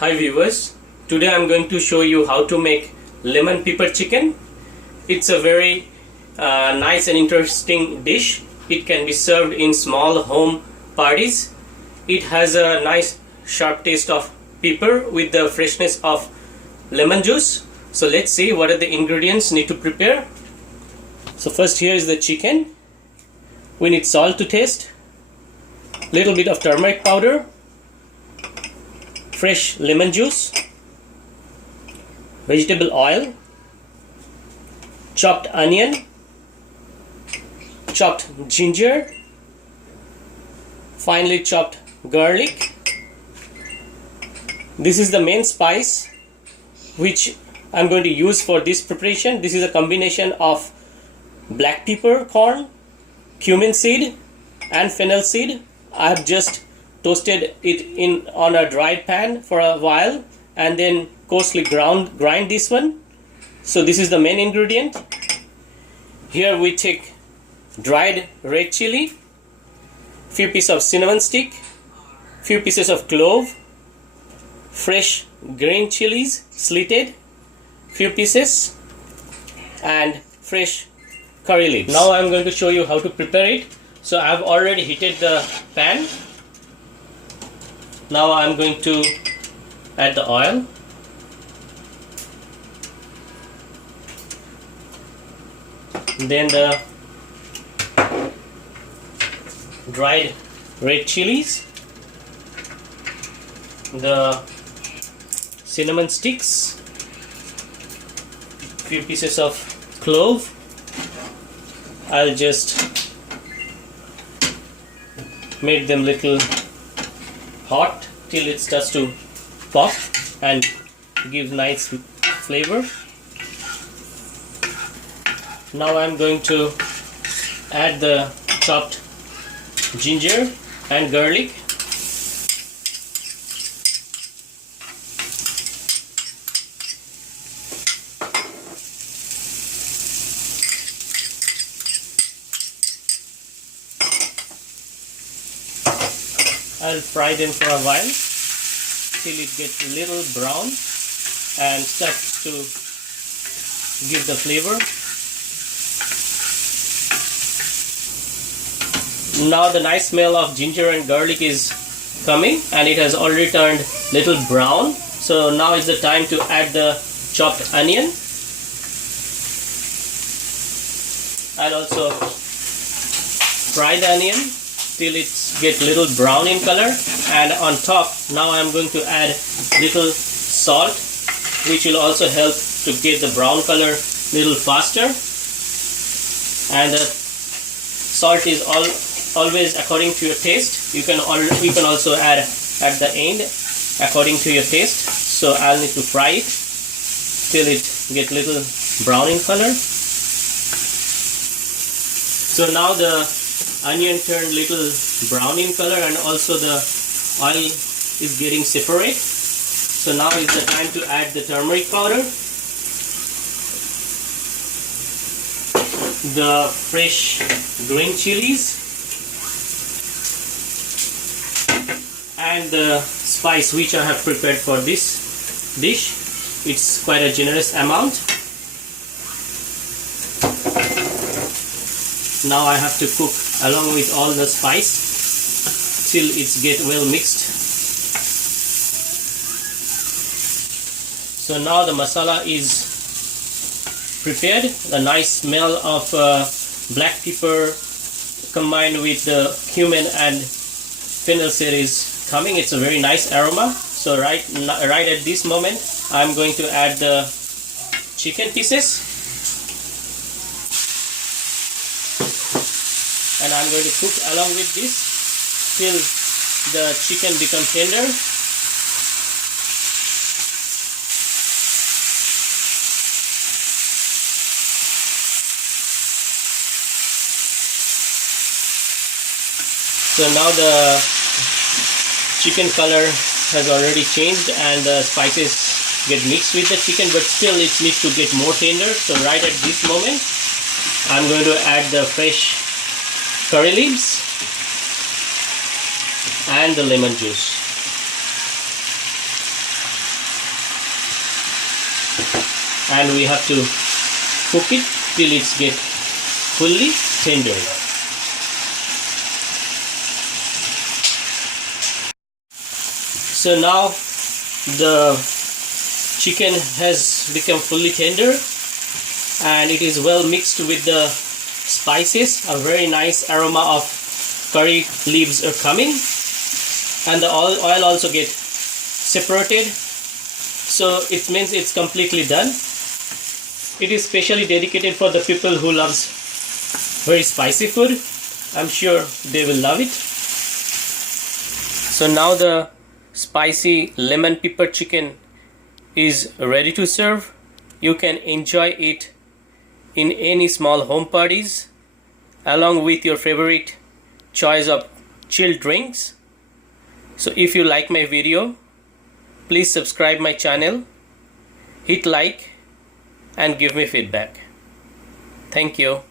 Hi viewers, today I'm going to show you how to make lemon pepper chicken. It's a very nice and interesting dish. It can be served in small home parties. It has a nice sharp taste of pepper with the freshness of lemon juice. So let's see what are the ingredients need to prepare. So first, here is the chicken. We need salt to taste, little bit of turmeric powder, fresh lemon juice, vegetable oil, chopped onion, chopped ginger, finely chopped garlic. This is the main spice which I'm going to use for this preparation. This is a combination of black pepper corn, cumin seed and fennel seed. I have just toasted it on a dried pan for a while and then coarsely grind this one. So this is the main ingredient. Here we take dried red chili, few pieces of cinnamon stick, few pieces of clove, fresh green chilies slitted, few pieces, and fresh curry leaves. Now I'm going to show you how to prepare it. So I've already heated the pan. Now I'm going to add the oil. Then the dried red chilies, the cinnamon sticks, few pieces of clove. I'll just make them little hot till it starts to pop and give nice flavor. Now I'm going to add the chopped ginger and garlic. I'll fry them for a while till it gets a little brown and starts to give the flavor. Now the nice smell of ginger and garlic is coming and it has already turned little brown. So now is the time to add the chopped onion. I'll also fry the onion till it gets little brown in color, and on top now I'm going to add little salt, which will also help to get the brown color little faster. And the salt is always according to your taste. You can also add at the end according to your taste. So I'll need to fry it till it gets little brown in color. So now the onion turned little brown in color and also the oil is getting separate. So now is the time to add the turmeric powder, the fresh green chilies, and the spice which I have prepared for this dish. It's quite a generous amount. Now I have to cook along with all the spice till it's get well mixed. So now the masala is prepared. The nice smell of black pepper combined with the cumin and fennel seed is coming. It's a very nice aroma. So right at this moment I'm going to add the chicken pieces. And I'm going to cook along with this till the chicken becomes tender. So now the chicken color has already changed and the spices get mixed with the chicken, but still it needs to get more tender. So right at this moment I'm going to add the fresh curry leaves and the lemon juice. and we have to cook it till it's get fully tender. So now the chicken has become fully tender and it is well mixed with the spices. A very nice aroma of curry leaves are coming, and the oil also get separated, so it means it's completely done. It is specially dedicated for the people who loves very spicy food. I'm sure they will love it. So now the spicy lemon pepper chicken is ready to serve. You can enjoy it in any small home parties along with your favorite choice of chilled drinks. So if you like my video, please subscribe my channel, hit like and give me feedback. Thank you.